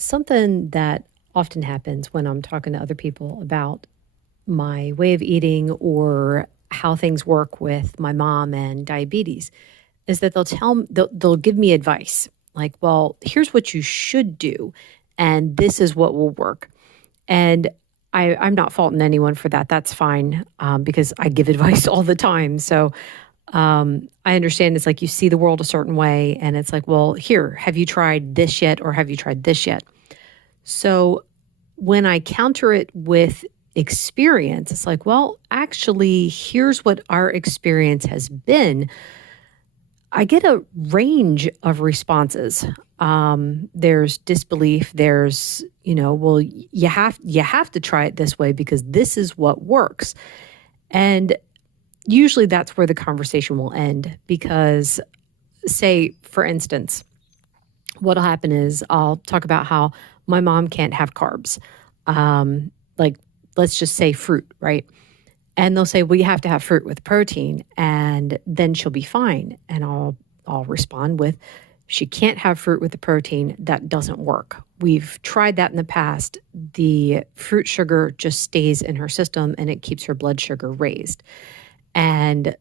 Something that often happens when I'm talking to other people about my way of eating or how things work with my mom and diabetes is that they'll give me advice like, well, here's what you should do, and this is what will work. And I'm not faulting anyone for that. That's fine, because I give advice all the time. So I understand it's like you see the world a certain way, and it's like, well, here, have you tried this yet, or have you tried this yet? So when I counter it with experience, it's like, well, actually, here's what our experience has been. I get a range of responses. There's disbelief. There's, well, you have to try it this way because this is what works. And usually that's where the conversation will end because, say, for instance, what'll happen is I'll talk about how my mom can't have carbs. Like, let's just say fruit, right? And they'll say, well, you have to have fruit with protein and then she'll be fine. And I'll respond with, she can't have fruit with the protein. That doesn't work. We've tried that in the past. The fruit sugar just stays in her system and it keeps her blood sugar raised. And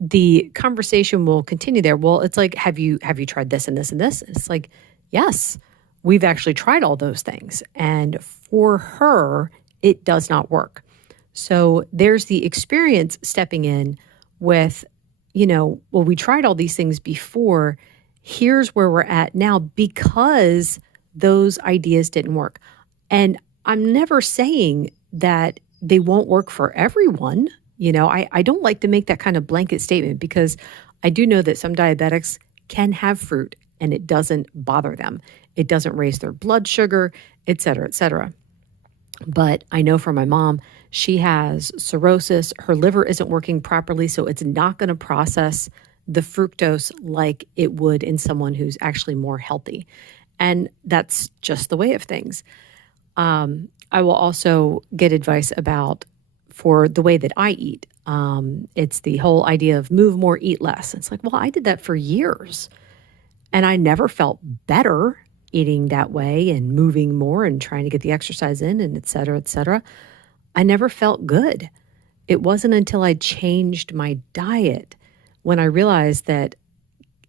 the conversation will continue there. Well, it's like, have you tried this and this and this? And it's like, yes, we've actually tried all those things. And for her, it does not work. So there's the experience stepping in with, well, we tried all these things before. Here's where we're at now because those ideas didn't work. And I'm never saying that they won't work for everyone. I don't like to make that kind of blanket statement because I do know that some diabetics can have fruit and it doesn't bother them. It doesn't raise their blood sugar, et cetera, et cetera. But I know for my mom, she has cirrhosis. Her liver isn't working properly, so it's not going to process the fructose like it would in someone who's actually more healthy. And that's just the way of things. I will also get advice about for the way that I eat. It's the whole idea of move more, eat less. It's like, well, I did that for years and I never felt better eating that way and moving more and trying to get the exercise in and et cetera, et cetera. I never felt good. It wasn't until I changed my diet when I realized that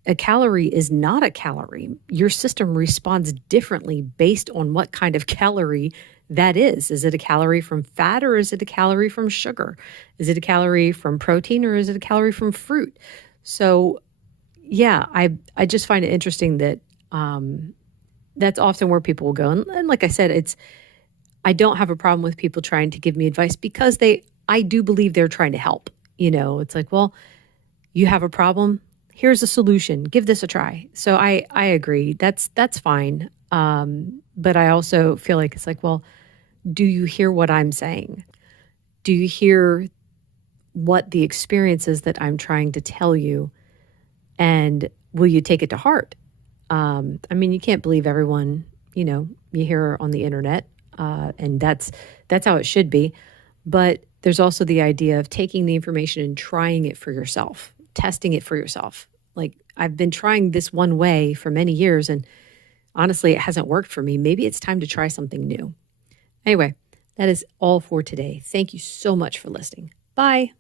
a calorie is not a calorie. Your system responds differently based on what kind of calorie that is. Is it a calorie from fat or is it a calorie from sugar? Is it a calorie from protein or is it a calorie from fruit? So yeah, I just find it interesting that that's often where people will go. And like I said, I don't have a problem with people trying to give me advice because I do believe they're trying to help. It's like, well, you have a problem. Here's a solution. Give this a try. So I agree. That's fine. But I also feel like it's like, well, do you hear what I'm saying? Do you hear what the experience is that I'm trying to tell you? And will you take it to heart? You can't believe everyone, you hear on the internet, and that's how it should be. But there's also the idea of taking the information and trying it for yourself, testing it for yourself. Like, I've been trying this one way for many years, and honestly, it hasn't worked for me. Maybe it's time to try something new. Anyway, that is all for today. Thank you so much for listening. Bye.